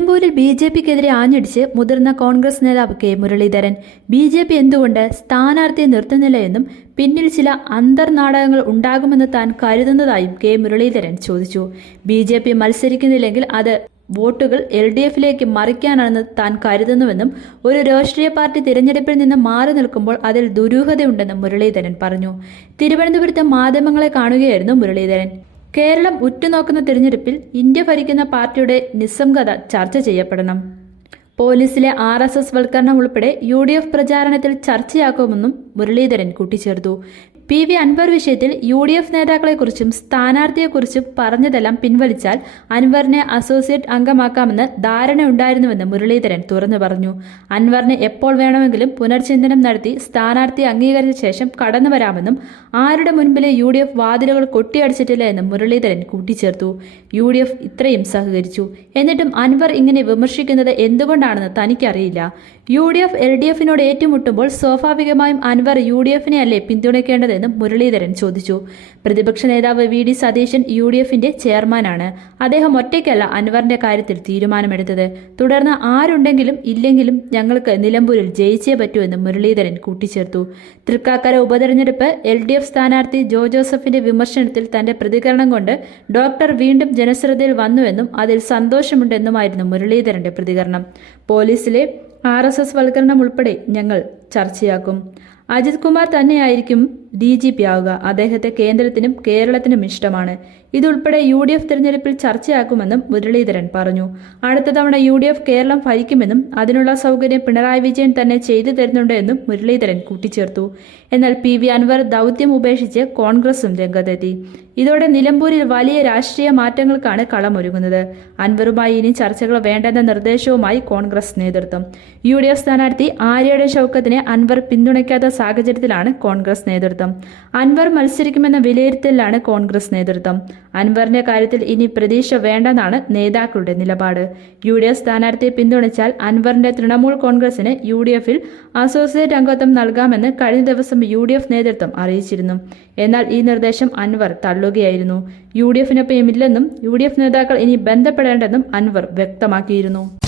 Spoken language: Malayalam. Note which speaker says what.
Speaker 1: നിലമ്പൂരിൽ ബി ജെ പിക്കെതിരെ ആഞ്ഞടിച്ച് മുതിർന്ന കോൺഗ്രസ് നേതാവ് K Muraleedharan. B J P എന്തുകൊണ്ട് സ്ഥാനാർത്ഥിയെ നിർത്തുന്നില്ല എന്നും പിന്നിൽ ചില അന്തർനാടകങ്ങൾ ഉണ്ടാകുമെന്ന് താൻ കരുതുന്നതായും കെ മുരളീധരൻ ചോദിച്ചു. ബി ജെ പി മത്സരിക്കുന്നില്ലെങ്കിൽ അത് വോട്ടുകൾ എൽ ഡി എഫിലേക്ക് മറിക്കാനാണെന്ന് താൻ കരുതുന്നുവെന്നും ഒരു രാഷ്ട്രീയ പാർട്ടി തിരഞ്ഞെടുപ്പിൽ നിന്ന് മാറി നിൽക്കുമ്പോൾ അതിൽ ദുരൂഹതയുണ്ടെന്നും മുരളീധരൻ പറഞ്ഞു. തിരുവനന്തപുരത്ത് മാധ്യമങ്ങളെ കാണുകയായിരുന്നു മുരളീധരൻ. കേരളം ഉറ്റുനോക്കുന്ന തിരഞ്ഞെടുപ്പിൽ ഇന്ത്യ ഭരിക്കുന്ന പാർട്ടിയുടെ നിസ്സംഗത ചർച്ച ചെയ്യപ്പെടണം. പോലീസിലെ ആർ എസ് എസ് വൽക്കരണം ഉൾപ്പെടെ യു ഡി എഫ് പ്രചാരണത്തിൽ ചർച്ചയാക്കുമെന്നും മുരളീധരൻ കൂട്ടിച്ചേർത്തു. പി വി അൻവർ വിഷയത്തിൽ യു ഡി എഫ് നേതാക്കളെക്കുറിച്ചും സ്ഥാനാർത്ഥിയെക്കുറിച്ചും പറഞ്ഞതെല്ലാം പിൻവലിച്ചാൽ അൻവറിനെ അസോസിയേറ്റ് അംഗമാക്കാമെന്ന് ധാരണയുണ്ടായിരുന്നുവെന്ന് മുരളീധരൻ തുറന്നു പറഞ്ഞു. അൻവറിനെ എപ്പോൾ വേണമെങ്കിലും പുനർചിന്തനം നടത്തി സ്ഥാനാർത്ഥി അംഗീകരിച്ച ശേഷം കടന്നുവരാമെന്നും ആരുടെ മുൻപിലെ യു ഡി എഫ് വാതിലുകൾ കൊട്ടിയടിച്ചിട്ടില്ല എന്നും മുരളീധരൻ കൂട്ടിച്ചേർത്തു. യു ഡി എഫ് ഇത്രയും സഹകരിച്ചു. എന്നിട്ടും അൻവർ ഇങ്ങനെ വിമർശിക്കുന്നത് എന്തുകൊണ്ടാണെന്ന് തനിക്കറിയില്ല. U D F L D എഫിനോട് ഏറ്റുമുട്ടുമ്പോൾ സ്വാഭാവികമായും അൻവർ യു ഡി എഫിനെ അല്ലേ പിന്തുണയ്ക്കേണ്ടതെന്നും മുരളീധരൻ ചോദിച്ചു. പ്രതിപക്ഷ നേതാവ് V D Satheesan U D എഫിന്റെ ചെയർമാനാണ്. അദ്ദേഹം ഒറ്റയ്ക്കല്ല അൻവറിന്റെ കാര്യത്തിൽ തീരുമാനമെടുത്തത്. തുടർന്ന് ആരുണ്ടെങ്കിലും ഇല്ലെങ്കിലും ഞങ്ങൾക്ക് നിലമ്പൂരിൽ ജയിച്ചേ പറ്റൂ എന്നും മുരളീധരൻ കൂട്ടിച്ചേർത്തു. തൃക്കാക്കര ഉപതെരഞ്ഞെടുപ്പ് എൽ ഡി എഫ് സ്ഥാനാർത്ഥി ജോ ജോസഫിന്റെ വിമർശനത്തിൽ തന്റെ പ്രതികരണം കൊണ്ട് ഡോക്ടർ വീണ്ടും ജനശ്രദ്ധയിൽ വന്നുവെന്നും അതിൽ സന്തോഷമുണ്ടെന്നുമായിരുന്നു മുരളീധരന്റെ പ്രതികരണം. പോലീസിലെ ആർ എസ് എസ് വൽക്കരണം ഉൾപ്പെടെ ഞങ്ങൾ ചർച്ചയാക്കും. അജിത് കുമാർ തന്നെയായിരിക്കും ഡി ജി പി ആവുക. അദ്ദേഹത്തെ കേന്ദ്രത്തിനും കേരളത്തിനും ഇഷ്ടമാണ്. ഇതുൾപ്പെടെ യു ഡി എഫ് തിരഞ്ഞെടുപ്പിൽ ചർച്ചയാക്കുമെന്നും മുരളീധരൻ പറഞ്ഞു. അടുത്ത തവണ യു ഡി എഫ് കേരളം ഭരിക്കുമെന്നും അതിനുള്ള സൗകര്യം പിണറായി വിജയൻ തന്നെ ചെയ്തു തരുന്നുണ്ട് എന്നും മുരളീധരൻ കൂട്ടിച്ചേർത്തു. എന്നാൽ പി വി അൻവർ ദൗത്യം ഉപേക്ഷിച്ച് കോൺഗ്രസും രംഗത്തെത്തി. ഇതോടെ നിലമ്പൂരിൽ വലിയ രാഷ്ട്രീയ മാറ്റങ്ങൾക്കാണ് കളമൊരുങ്ങുന്നത്. അൻവറുമായി ഇനി ചർച്ചകൾ വേണ്ടെന്ന നിർദ്ദേശവുമായി കോൺഗ്രസ് നേതൃത്വം. യു ഡി എഫ് സ്ഥാനാർത്ഥി ആര്യയുടെ അൻവർ പിന്തുണയ്ക്കാത്ത സാഹചര്യത്തിലാണ് കോൺഗ്രസ് നേതൃത്വം. അൻവർ മത്സരിക്കുമെന്ന വിലയിരുത്തലിലാണ് കോൺഗ്രസ് നേതൃത്വം. അൻവറിന്റെ കാര്യത്തിൽ ഇനി പ്രതീക്ഷ വേണ്ടെന്നാണ് നേതാക്കളുടെ നിലപാട്. യു ഡി എഫ് സ്ഥാനാർത്ഥിയെ പിന്തുണച്ചാൽ അൻവറിന്റെ തൃണമൂൽ കോൺഗ്രസിന് യു ഡി എഫിൽ അസോസിയേറ്റ് അംഗത്വം നൽകാമെന്ന് കഴിഞ്ഞ ദിവസം യു ഡി എഫ് നേതൃത്വം അറിയിച്ചിരുന്നു. എന്നാൽ ഈ നിർദ്ദേശം അൻവർ തള്ളുകയായിരുന്നു. യു ഡി എഫിനൊപ്പം ഇല്ലെന്നും യു ഡി എഫ് നേതാക്കൾ ഇനി ബന്ധപ്പെടേണ്ടെന്നും അൻവർ വ്യക്തമാക്കിയിരുന്നു.